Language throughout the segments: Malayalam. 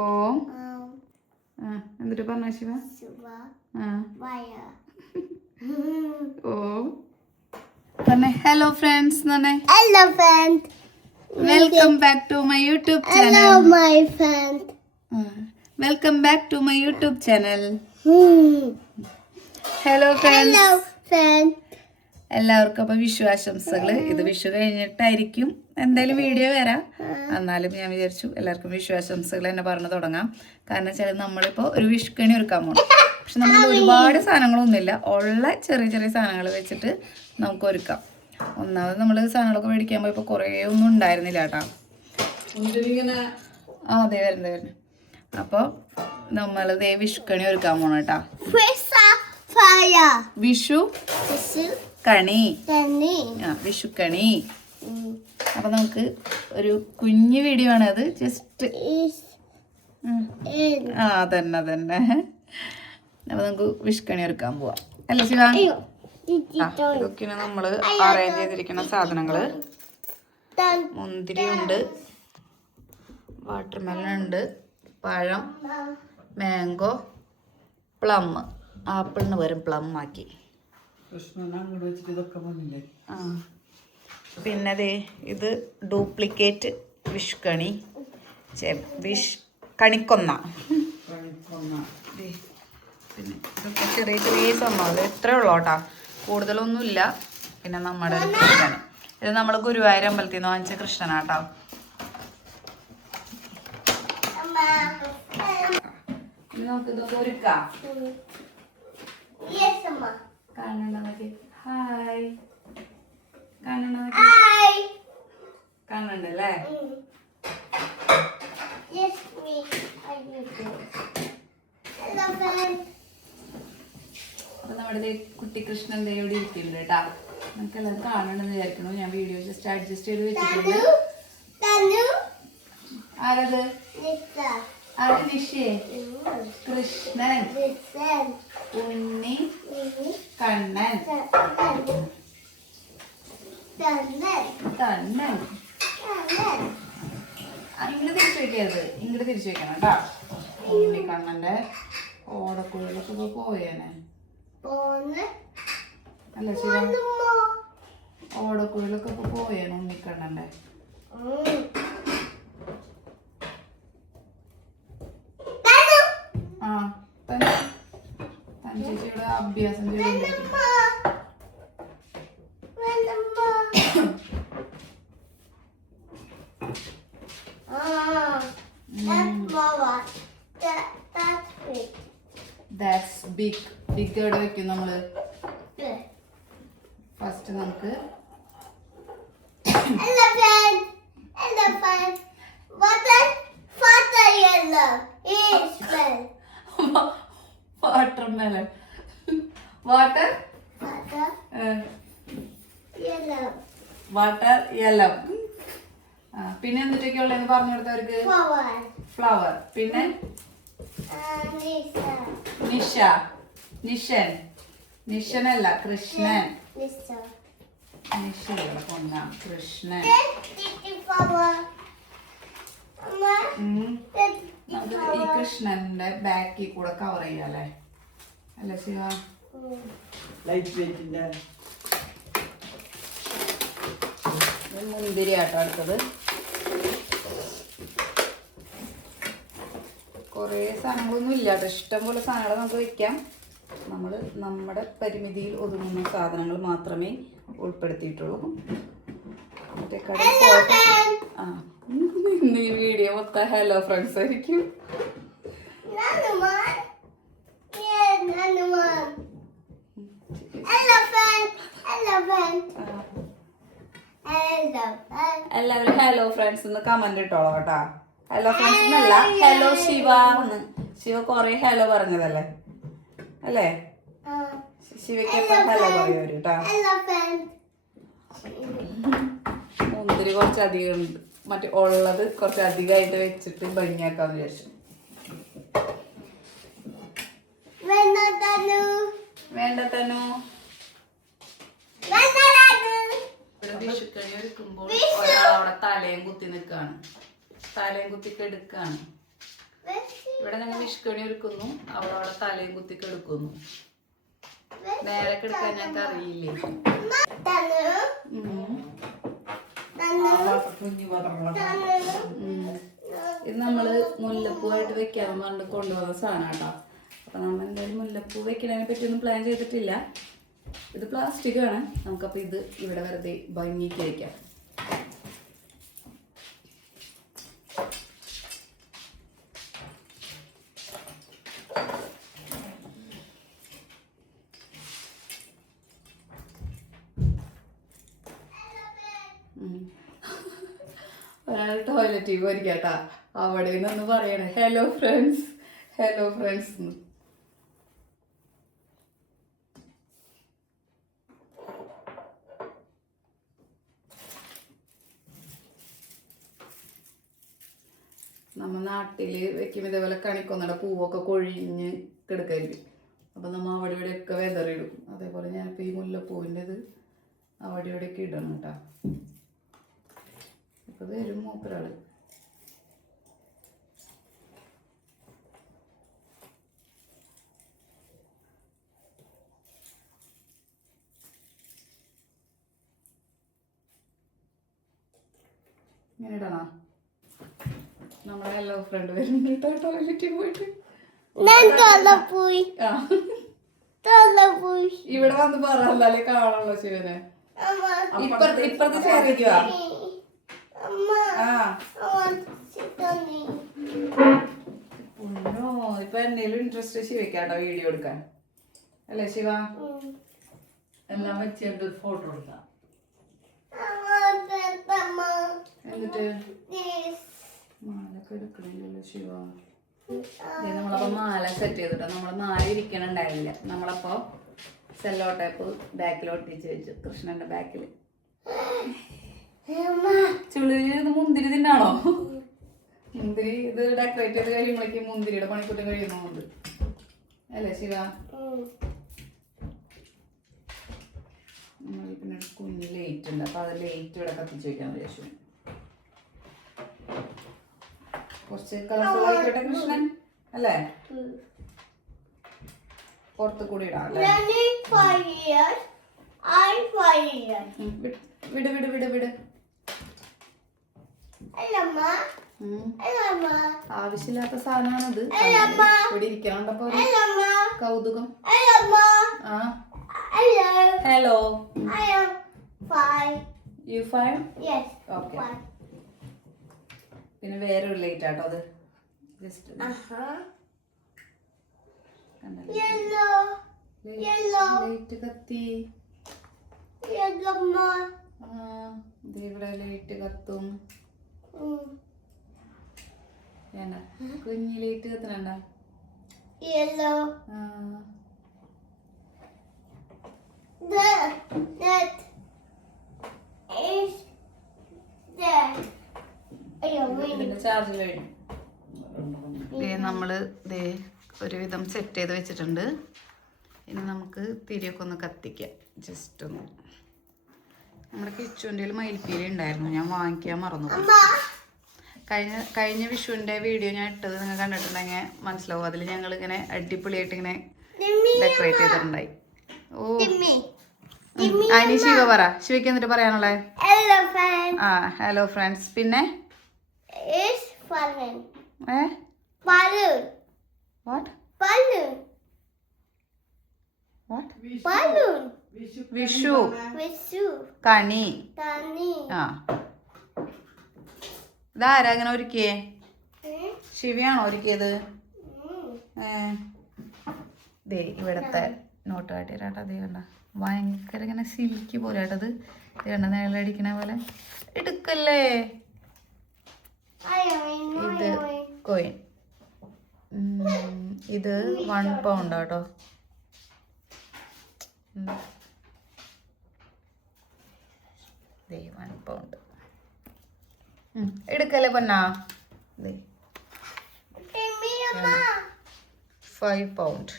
ഓം എന്നിട്ട് പറഞ്ഞ ശിവ ഓം പറഞ്ഞേ ഹലോ ഫ്രണ്ട്സ് പറഞ്ഞേ hello friend welcome back to my YouTube channel. Hello my friend welcome back to my YouTube channel. Hello hello friend എല്ലാവർക്കും അപ്പോൾ വിഷു ആശംസകൾ. ഇത് വിഷു കഴിഞ്ഞിട്ടായിരിക്കും എന്തായാലും വീഡിയോ വരാം. എന്നാലും ഞാൻ വിചാരിച്ചു എല്ലാവർക്കും വിഷു ആശംസകൾ തന്നെ പറഞ്ഞു തുടങ്ങാം. കാരണം വെച്ചാൽ നമ്മളിപ്പോൾ ഒരു വിഷുക്കണി ഒരുക്കാൻ പോകണം. പക്ഷെ നമ്മൾ ഒരുപാട് സാധനങ്ങളൊന്നുമില്ല, ഉള്ള ചെറിയ ചെറിയ സാധനങ്ങൾ വെച്ചിട്ട് നമുക്ക് ഒരുക്കാം. ഒന്നാമത് നമ്മൾ സാധനങ്ങളൊക്കെ മേടിക്കാൻ പോയപ്പോൾ കുറേ ഒന്നും ഉണ്ടായിരുന്നില്ല കേട്ടോ. അതെ വരുന്നത്. അപ്പോൾ നമ്മൾ വിഷുക്കണി ഒരുക്കാൻ പോകണം കേട്ടോ. വിഷു കണി, വിഷുക്കണി. അപ്പൊ നമുക്ക് ഒരു കുഞ്ഞു വീഡിയോ ആണ് അത്. ജസ്റ്റ് അതന്നെ അതന്നെ. അപ്പൊ നമുക്ക് വിഷുക്കണി ഒരുക്കാൻ പോവാം അല്ലേ ശിവ? ഇതൊക്കെയാണ് നമ്മള് അറേഞ്ച് ചെയ്തിരിക്കുന്ന സാധനങ്ങള്. മുന്തിരി ഉണ്ട്, വാട്ടർമെലൺ ഉണ്ട്, പഴം, മാംഗോ, പ്ലം. ആപ്പിളിന് വരും പ്ലം ആക്കി. പിന്നെ അതെ ഇത് ഡ്യൂപ്ലിക്കേറ്റ് വിഷുക്കണി, കണിക്കൊന്ന. പിന്നെ ഇതൊക്കെ ചെറിയ ചെറിയ സംഭവം ഇത്രേ ഉള്ളൂ കേട്ടോ, കൂടുതലൊന്നുമില്ല. പിന്നെ നമ്മുടെ ഒരു കൃഷ്ണൻ, ഇത് നമ്മൾ ഗുരുവായൂർ അമ്പലത്തിൽ നിന്ന് വാങ്ങിച്ച കൃഷ്ണനാട്ടോ. നമുക്ക് ഇതൊക്കെ ഒരുക്കാം. കാണണ്ടേ? ഹായ് കാണണ്ടല്ലേ? അപ്പൊ നമ്മുടെ കുട്ടികൃഷ്ണൻ ഇവിടെ ഇരിക്കുന്നുണ്ട് കേട്ടാ. നമുക്കെല്ലാം കാണണമെന്ന് വിചാരിക്കണു. ഞാൻ വീഡിയോ ജസ്റ്റ് അഡ്ജസ്റ്റ് ചെയ്ത് വെച്ചിട്ടുണ്ട്. ആരത്? ആര്? നിഷേ, കൃഷ്ണൻ, ഉണ്ണി, കണ്ണൻ, കണ്ണൻ. ഇങ്ങോട്ട് തിരിച്ചു വെക്കരുത്, ഇങ്ങോട്ട് തിരിച്ചു വെക്കണം കേട്ടാ. ഉണ്ണിക്കണ്ണന്റെ ഓടക്കുഴലൊക്കെ ഇപ്പൊ പോയേനെ അല്ല ശരി? ഓടക്കുഴലൊക്കെ ഇപ്പൊ പോയേനെ ഉണ്ണിക്കണ്ണന്റെ. ചേച്ചിയുടെ അഭ്യാസം ചെയ്തു. That's big. Big എവിടെ വെക്കും നമ്മള്? ഫസ്റ്റ് നമുക്ക് വാട്ടർമെലൺ. Water yellow. പിന്നെ എന്തൊക്കെ ഉള്ളതെന്ന് പറഞ്ഞു കൊടുത്തവർക്ക്? ഫ്ലവർ. പിന്നെ നിഷ, നിഷൻ, നിഷനല്ല കൃഷ്ണൻ. നിഷയുടെ പൊന്നാം കൃഷ്ണൻ. നമുക്ക് ഈ കൃഷ്ണന്റെ ബാക്കിൽ കൂടെ കവർ ചെയ്യാല്ലേ അല്ലേ ശിവ? മുന്തിരി ആട്ടോ അടുത്തത്. കുറേ സാധനങ്ങളൊന്നും ഇല്ല കേട്ടോ, ഇഷ്ടംപോലെ സാധനങ്ങൾ നമുക്ക് വെക്കാം. നമ്മൾ നമ്മുടെ പരിമിതിയിൽ ഒതുങ്ങുന്ന സാധനങ്ങൾ മാത്രമേ ഉൾപ്പെടുത്തിയിട്ടുള്ളൂ. മറ്റേ കടയിൽ പോയപ്പോൾ ഇന്ന് ഈ വീഡിയോ മൊത്തം ഹലോ ഫ്രണ്ട്സ് ആയിരിക്കും. എല്ലാവരും ഹലോ ഫ്രണ്ട്സ് എന്ന് കമന്റ് ഇട്ടോളൂ കേട്ടാ. ഹലോ ഫ്രണ്ട്സ് എന്നല്ല, ഹലോ ശിവ എന്ന്. ശിവ കൊറേ ഹലോ പറഞ്ഞതല്ലേ അല്ലേ? ശിവയ്ക്ക് എപ്പം ഹലോ പറയുവരും കേട്ടാ. മുന്തിരി കുറച്ചധികം ഉണ്ട്, മറ്റേ ഉള്ളത് കുറച്ച് അധികമായിട്ട് വെച്ചിട്ട് ഭംഗിയാക്കാന്ന് വിചാരിച്ചു. വേണ്ട തനു. വിഷുക്കണി ഒരുക്കുമ്പോൾ ഒരാളവിടെ തലയും കുത്തി നിൽക്കാണ്, തലയും കുത്തി കെടുക്കാണ്. ഇവിടെ ഞങ്ങൾ വിഷ്കണി ഒരുക്കുന്നു, അവളവിടെ തലയും കുത്തിക്ക് എടുക്കുന്നു. നേരെ കിടക്കാൻ ഞങ്ങൾക്ക് അറിയില്ലേ. ഇത് നമ്മള് മുല്ലപ്പൂവായിട്ട് വെക്കാൻ പറഞ്ഞിട്ട് കൊണ്ടുവന്ന സാധനം കേട്ടോ. അപ്പൊ നമ്മൾ എന്തായാലും മുല്ലപ്പൂ വെക്കണതിനെ പറ്റി ഒന്നും പ്ലാൻ ചെയ്തിട്ടില്ല. ഇത് പ്ലാസ്റ്റിക് ആണ്. നമുക്കപ്പോൾ ഇത് ഇവിടെ വെറുതെ ഭംഗിക്ക് വയ്ക്കാം. ഒരാൾ ടോയ്ലറ്റിൽ പോയിരിക്കട്ടാ. അവിടെ നിന്നൊന്ന് പറയണേ ഹലോ ഫ്രണ്ട്സ്, ഹലോ ഫ്രണ്ട്സ്. നമ്മ നാട്ടില് വെക്കുമ്പോൾ ഇതേപോലെ കണിക്കൊന്നട പൂവൊക്കെ കൊഴിഞ്ഞ് കിടക്കായിരിക്കും. അപ്പം നമ്മൾ അവിടെ ഇവിടെയൊക്കെ വെതറിയിടും. അതേപോലെ ഞാനിപ്പോൾ ഈ മുല്ലപ്പൂവിൻ്റെ ഇത് അവിടെ ഇവിടെയൊക്കെ ഇടണം കേട്ടോ. ഇപ്പം വരും മൂപ്പരാള്. ഇങ്ങനെ ഇടണോ? നമ്മളെ ഹലോ ഫ്രണ്ട് വരുന്നുണ്ട് ടോയ്ലറ്റിൽ പോയിട്ട്. ഇവിടെ വന്ന് പറയാല്ലേ കാണാനുള്ള ശിവനെ. ഇപ്പുറത്ത് ചേർക്കുക. ഇപ്പൊ എന്തെങ്കിലും ഇൻട്രസ്റ്റ് ശിവയ്ക്കാട്ടോ വീഡിയോ എടുക്കാൻ അല്ലേ ശിവ? എല്ലാം വെച്ചിട്ട് ഫോട്ടോ എടുക്കാം. എന്നിട്ട് മാലൊക്കെ എടുക്കണില്ലല്ലോ ശിവ. നമ്മളപ്പോ മാല സെറ്റ് ചെയ്തിട്ടോ. നമ്മളെ മാല ഇരിക്കണുണ്ടായിരുന്നില്ല. നമ്മളപ്പോ സെല്ലോ ടൈപ്പ് ബാക്കിൽ ഒട്ടിച്ച് വെച്ചു, കൃഷ്ണന്റെ ബാക്കിൽ. ചുള്ളിലിരുന്ന് മുന്തിരി തിന്നാണോ? മുന്തിരി ഇത് ഡെക്കറേറ്റ് ചെയ്ത് കഴിയുമ്പോഴേക്ക് മുന്തിരിയുടെ പണിക്കൂട്ടം കഴിയുന്നുണ്ട് അല്ലേ ശിവ? നമ്മൾ പിന്നെ കുഞ്ഞ് ലേറ്റ് ഉണ്ട്. അപ്പൊ അത് ലേറ്റ് ഇവിടെ കത്തിച്ച് വെക്കാന്ന് വിചാരിച്ചു. കുറച്ച് കളർഫുൾ ആയിക്കോട്ടെ കൃഷ്ണൻ അല്ലേ? പുറത്ത് കൂടി ഇടാം അല്ലേ? വിട് വിട് വിട് വിട്. ആവശ്യമില്ലാത്ത സാധനമാണത്. ഇവിടെ ഇരിക്കണണ്ടപ്പോ കൗതുകം. ആ ഹലോ. U five? ഓക്കെ. പിന്നെ വേറൊരു ലൈറ്റ് ആട്ടോ അത്. ജസ്റ്റ് ലൈറ്റ് കത്തി. ഇവിടെ ലൈറ്റ് കത്തും. വേണ്ട കുഞ്ഞി ലൈറ്റ് കത്തണണ്ട. ചാർജ് കഴിഞ്ഞു. നമ്മള് ഒരുവിധം സെറ്റ് ചെയ്ത് വെച്ചിട്ടുണ്ട്. ഇനി നമുക്ക് തിരിയൊക്കെ ഒന്ന് കത്തിക്കാം. ജസ്റ്റ് ഒന്ന്. നമ്മുടെ കിച്ചുവിൻ്റെ മയിൽപ്പീലി ഉണ്ടായിരുന്നു, ഞാൻ വാങ്ങിക്കാൻ മറന്നു. കഴിഞ്ഞ വിഷുവിൻ്റെ വീഡിയോ ഞാൻ ഇട്ടത് നിങ്ങൾ കണ്ടിട്ടുണ്ടെങ്കിൽ മനസ്സിലാവും. അതിൽ ഞങ്ങൾ ഇങ്ങനെ അടിപൊളിയായിട്ട് ഇങ്ങനെ ഡെക്കറേറ്റ് ചെയ്തിട്ടുണ്ടായി. ഓ അതിന് ശിവ പറ. ശിവയ്ക്ക് എന്നിട്ട് പറയാനുള്ളത് ആ ഹലോ ഫ്രണ്ട്സ്. പിന്നെ വിഷു കണി. ആ ഇതാരാ അങ്ങനെ ഒരുക്കിയേ? ശിവയാണോ ഒരുക്കിയത്? ദേ ഇവിടത്തെ നോട്ട് കാട്ടിരാട്ടോ. അതേ കണ്ട ഭയങ്കര ഇങ്ങനെ സിൽക്കി പോലെ ആട്ടത്. കണ്ട നിഴലടിക്കണ പോലെ. എടുക്കല്ലേ. ഇത് കോയിൻ. ഇത് 1 പൗണ്ട് ആട്ടോ. ദേ 1 പൗണ്ട്. എടുക്കല്ലേ പൊന്നാ. 5 പൗണ്ട്.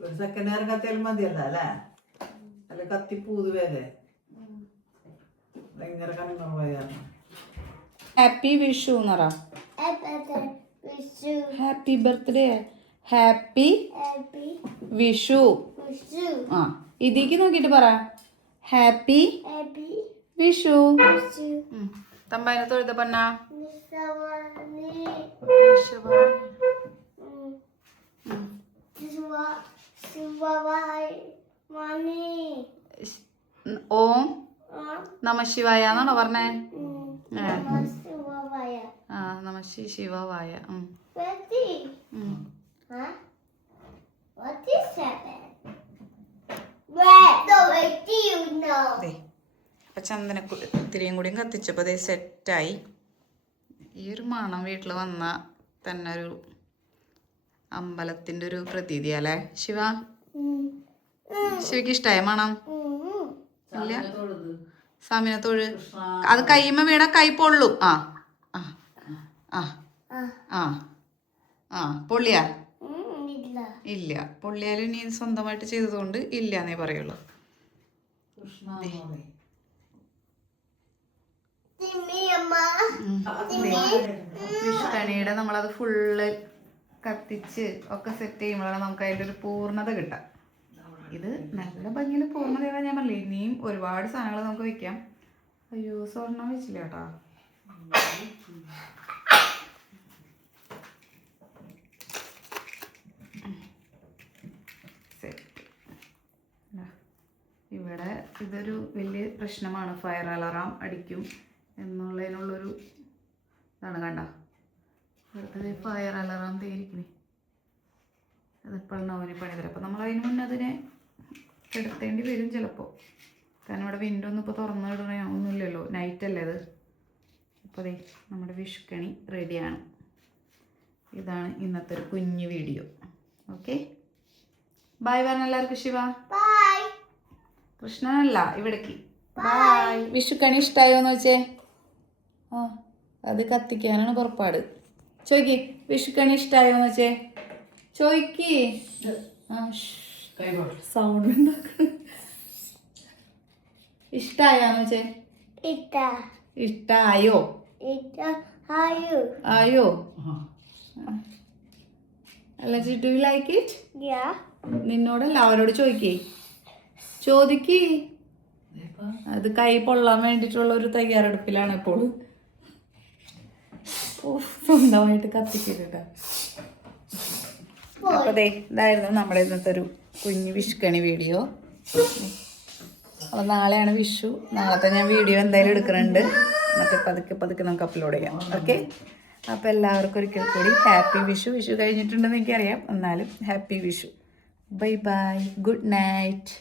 ഒരു സെക്കൻഡ് നേരം കത്തിയാലും മതിയല്ലോ അല്ലേ? അല്ല കത്തിപ്പൂത് വേദേ ഭയങ്കര കനം പോയാണ്. ഹാപ്പി വിഷു എന്ന് പറ. Happy birthday. ഹാപ്പി വിഷു. ആ ഇതിക്ക് നോക്കിയിട്ട് പറ ഹാപ്പി വിഷു. തമ്പായിനെ തൊഴുത പറഞ്ഞ ഓം നമ ശിവായ എന്നാണോ പറഞ്ഞേ? ആ നമ ശിവായ. അപ്പൊ ചന്ദനത്തിരിയും കൂടിയും കത്തിച്ചപ്പോ അതേ സെറ്റായി. ഈ ഒരു മണം വീട്ടിൽ വന്ന തന്നെ ഒരു അമ്പലത്തിന്റെ ഒരു പ്രതീതി അല്ലേ ശിവ? ശിവക്ക് ഇഷ്ടായ മണം? ഇല്ല സാമിനെ തൊഴു. അത് കൈമ വീണ കൈ പൊള്ളും. ആ ആ ആ ആ ആ പൊള്ളിയാ? ഇല്ല. പൊള്ളിയാലും നീ സ്വന്തമായിട്ട് ചെയ്തതുകൊണ്ട് ഇല്ല എന്നേ പറയുള്ളൂ. വിഷുക്കണിയുടെ നമ്മളത് ഫുള്ള് കത്തിച്ച് ഒക്കെ സെറ്റ് ചെയ്യുമ്പോഴാണ് നമുക്ക് അതിൻ്റെ ഒരു പൂർണ്ണത കിട്ടാം. ഇത് നല്ല ഭംഗിയിൽ പൂർണ്ണതയാണ്. ഞാൻ പറഞ്ഞില്ലേ ഇനിയും ഒരുപാട് സാധനങ്ങൾ നമുക്ക് വെക്കാം. അയ്യോ സ്വർണ്ണം വെച്ചില്ല കേട്ടോ. ഇവിടെ ഇതൊരു വലിയ പ്രശ്നമാണ്. ഫയർ അലാറാം അടിക്കും എന്നുള്ളതിനുള്ളൊരു ഇതാണ്. കണ്ട ഇവിടുത്തെ ഫയർ അലാറാം തേരിക്കണേ. അതിപ്പോഴാണ് അവന് പണി തരാം. അപ്പം നമ്മൾ അതിന് മുന്നേ അതിനെ എടുത്തേണ്ടി വരും ചിലപ്പോൾ. കാരണം ഇവിടെ വിൻഡോ ഒന്നും ഇപ്പോൾ തുറന്നു വിടണ ഒന്നുമില്ലല്ലോ, നൈറ്റല്ലേ അത്. അപ്പോൾ അതെ നമ്മുടെ വിഷുക്കണി റെഡിയാണ്. ഇതാണ് ഇന്നത്തെ ഒരു കുഞ്ഞു വീഡിയോ. ഓക്കെ ബൈ പറഞ്ഞ എല്ലാവർക്കും. ശിവ കൃഷ്ണനല്ല ഇവിടേക്ക് ബൈ. വിഷുക്കണി ഇഷ്ടമായോന്ന് വെച്ചേ? ആ അത് കത്തിക്കാനാണ് പുറപ്പാട്. ചോയ്ക്ക് വിഷുക്കണി ഇഷ്ടമായോന്ന് വെച്ചേ? ചോയ്ക്ക്. സൗണ്ട് ഉണ്ടാക്കണം. ഇഷ്ടായോന്ന് വെച്ചേ? ഇഷ്ടായോ? ആയോ? അല്ല ഡു യു ലൈക്ക് ഇറ്റ്? നിന്നോടല്ല അവരോട് ചോദിക്കേ. ചോദിക്ക്. അത് കൈ പൊള്ളാൻ വേണ്ടിയിട്ടുള്ള ഒരു തയ്യാറെടുപ്പിലാണ് ഇപ്പോൾ. സ്വന്തമായിട്ട് കത്തിക്കിട്ടാ. അപ്പോൾ ദേ ഇതായിരുന്നു നമ്മുടെ ഇന്നത്തെ ഒരു കുഞ്ഞു വിഷുക്കണി വീഡിയോ. അപ്പോൾ നാളെയാണ് വിഷു. നാളത്തെ ഞാൻ വീഡിയോ എന്തായാലും എടുക്കുന്നുണ്ട്. എന്നിട്ട് പതുക്കെ നമുക്ക് അപ്ലോഡ് ചെയ്യാം. ഓക്കെ അപ്പോൾ എല്ലാവർക്കും ഒരിക്കൽ കൂടി ഹാപ്പി വിഷു. വിഷു കഴിഞ്ഞിട്ടുണ്ടെന്ന് എനിക്കറിയാം, എന്നാലും happy Vishu. Bye bye. Good night.